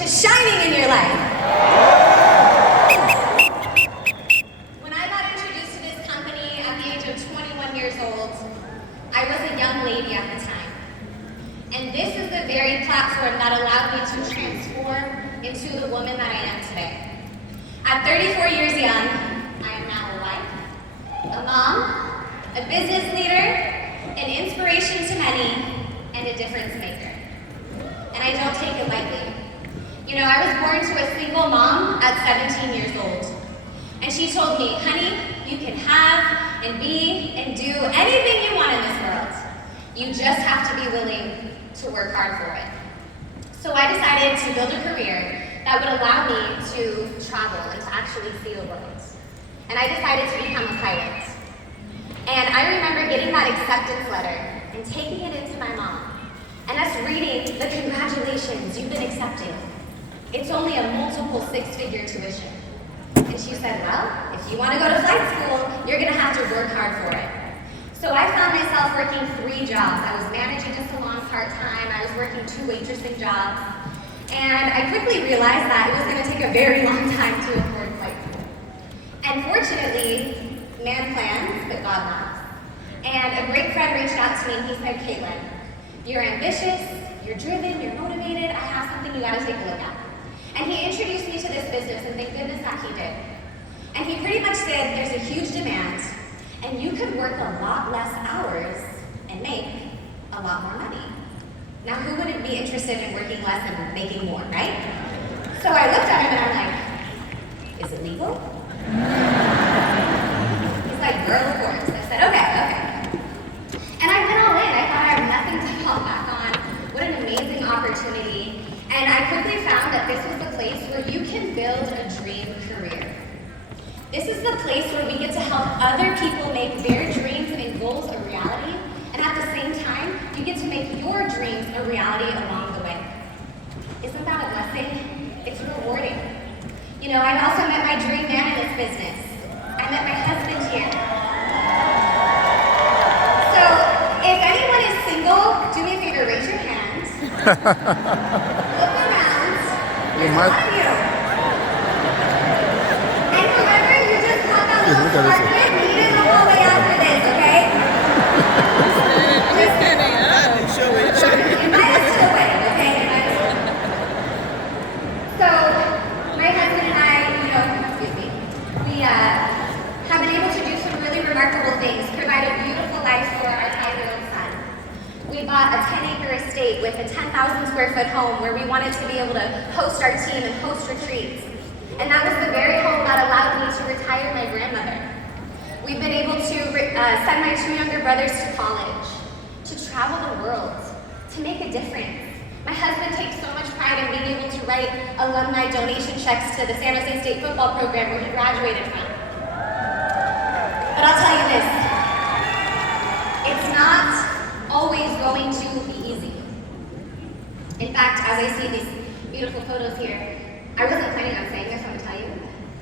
to shining in your life. When I got introduced to this company at the age of 21 years old, I was a young lady at the time. And this is the very platform that allowed me to transform into the woman that I am today. At 34 years young, I am now a wife, a mom, a business leader, an inspiration to many, and a difference maker. And I don't take it lightly. You know, I was born to a single mom at 17 years old. And she told me, honey, you can have and be and do anything you want in this world. You just have to be willing to work hard for it. So I decided to build a career that would allow me to travel and to actually see the world. And I decided to become a pilot. And I remember getting that acceptance letter and taking it into my mom and us reading the congratulations, you've been accepted. It's only a multiple six-figure tuition. And she said, well, if you want to go to flight school, you're going to have to work hard for it. So I found myself working 3 jobs. I was managing a salon part-time. I was working 2 waitressing jobs. And I quickly realized that it was going to take a very long time to afford flight school. And fortunately, man plans, but God laughs. And a great friend reached out to me and he said, Caitlin, you're ambitious, you're driven, you're motivated, I have something you gotta take a look at. And he introduced me to this business, and thank goodness that he did. And he pretty much said, there's a huge demand, and you could work a lot less hours and make a lot more money. Now, who wouldn't be interested in working less and making more, right? So I looked at him and I'm like, is it legal? He's like, girl, of course. I said, okay. And I went all in. I thought I had nothing to fall back on. What an amazing opportunity. And I quickly found that this was the place where you can build a dream career. This is the place where we get to help other people make their dreams and goals a reality. And at the same time, you get to make your dreams a reality along the way. Isn't that a blessing? It's rewarding. You know, I've also met my dream man in this business. I met my husband here. So, if anyone is single, do me a favor, raise your hand. Look around. There's a lot of you. And remember, you just walk out the apartment, meet in the hallway after this, okay? Just standing up and show it. You might have to wait, okay? So, my husband and I, we have been able to do some really remarkable things, provide a beautiful life for our 5-year-old son. We bought a 10-acre estate with a 10,000 square foot home where we wanted to be able to host our team and host retreats. And that was the very home that allowed me to retire my grandmother. We've been able to send my 2 younger brothers to college, to travel the world, to make a difference. My husband takes so much pride in being able to write alumni donation checks to the San Jose State football program where he graduated from. But I'll tell you this, it's not always going to be easy. In fact, as I see these beautiful photos here, I wasn't planning on saying this, I'm gonna tell you.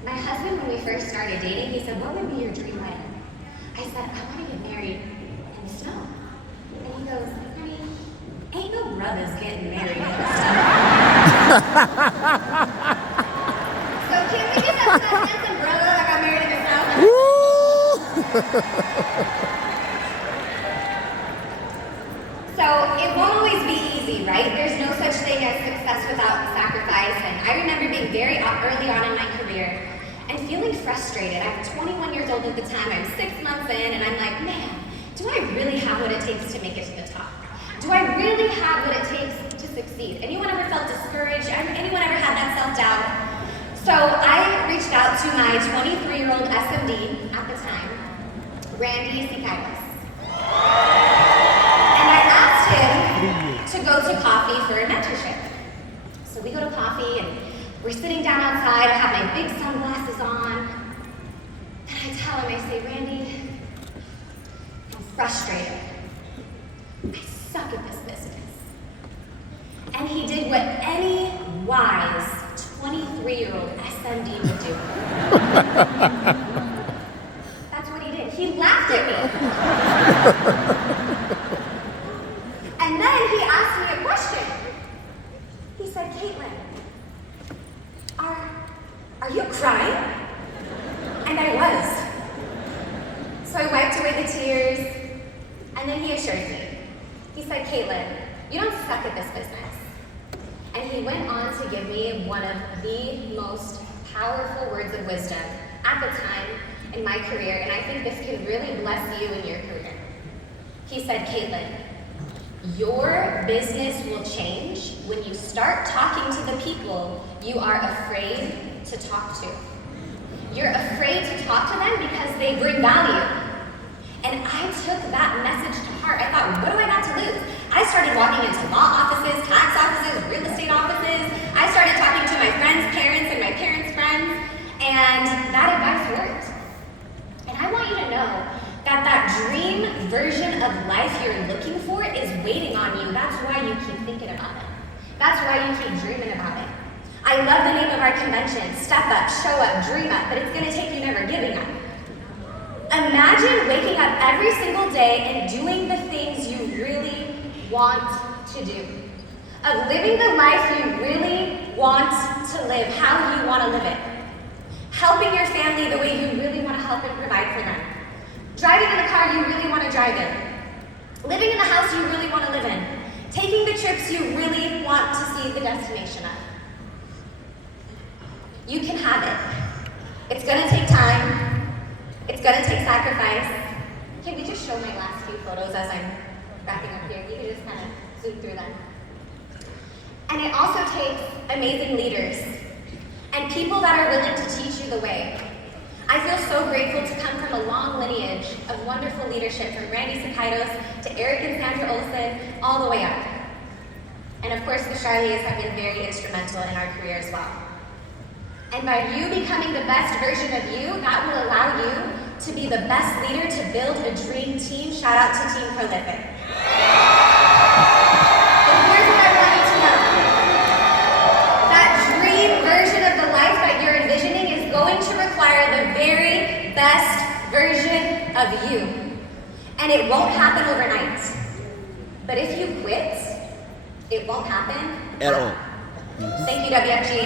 My husband, when we first started dating, he said, what would be your dream wedding? I said, I want to get married in the snow. And he goes, honey, ain't no brothers getting married in the snow. So can we get that handsome brother that got married in the snow? So it won't always be easy, right? There's no such thing as success without sacrifice. And I remember being very early on in my career and feeling frustrated. I'm 21 years old at the time. I'm 6 months in, and I'm like, man, do I really have what it takes to make it to the top? Do I really have what it takes to succeed? Anyone ever felt discouraged? Anyone ever had that self-doubt? So I reached out to my 23-year-old SMD at the time, Randy Sikaitis. And I asked him to go to coffee for a mentorship. So we go to coffee and we're sitting down outside. I have my big sunglasses on. And I tell him, I say, Randy, I'm frustrated. I suck at this business. And he did what any wise 23-year-old SMD would do. That's what he did. He laughed at me. And then he asked me a question. He said, Caitlin, "Are you crying?" And I was. So I wiped away the tears, and then he assured me. He said, "Caitlin, you don't suck at this business." And he went on to give me one of the most powerful words of wisdom at the time in my career, and I think this could really bless you in your career. He said, "Caitlin, your business will change when you start talking to the people you are afraid to talk to. You're afraid to talk to them because they bring value." And I took that message to heart. I thought, what do I got to lose? I started walking into law offices, tax offices, real estate offices. I started talking to my friends' parents and my parents' friends, and that advice worked. And I want you to know that that dream version of life you're looking for is waiting on you. That's why you keep thinking about it. That's why you keep dreaming about it. I love the name of our convention, Step Up, Show Up, Dream Up, but it's gonna take you never giving up. Imagine waking up every single day and doing the things you really want to do. Of living the life you really want to live, how you want to live it. Helping your family the way you really want to help and provide for them. Driving in the car you really want to drive in. Living in the house you really want to live in. Taking the trips you really want to see the destination of. You can have it. It's gonna take time. It's gonna take sacrifice. Can we just show my last few photos as I'm wrapping up here? You can just kind of zoom through them. And it also takes amazing leaders and people that are willing to teach you the way. I feel so grateful to come from a long lineage of wonderful leadership, from Randy Sakaitos to Eric and Sandra Olson, all the way up. And of course, the Charlies have been very instrumental in our career as well. And by you becoming the best version of you, that will allow you to be the best leader to build a dream team. Shout out to Team Prolific. But here's what I want you to know. That dream version of the life that you're envisioning is going to require the very best version of you. And it won't happen overnight. But if you quit, it won't happen at all. Thank you, WFG.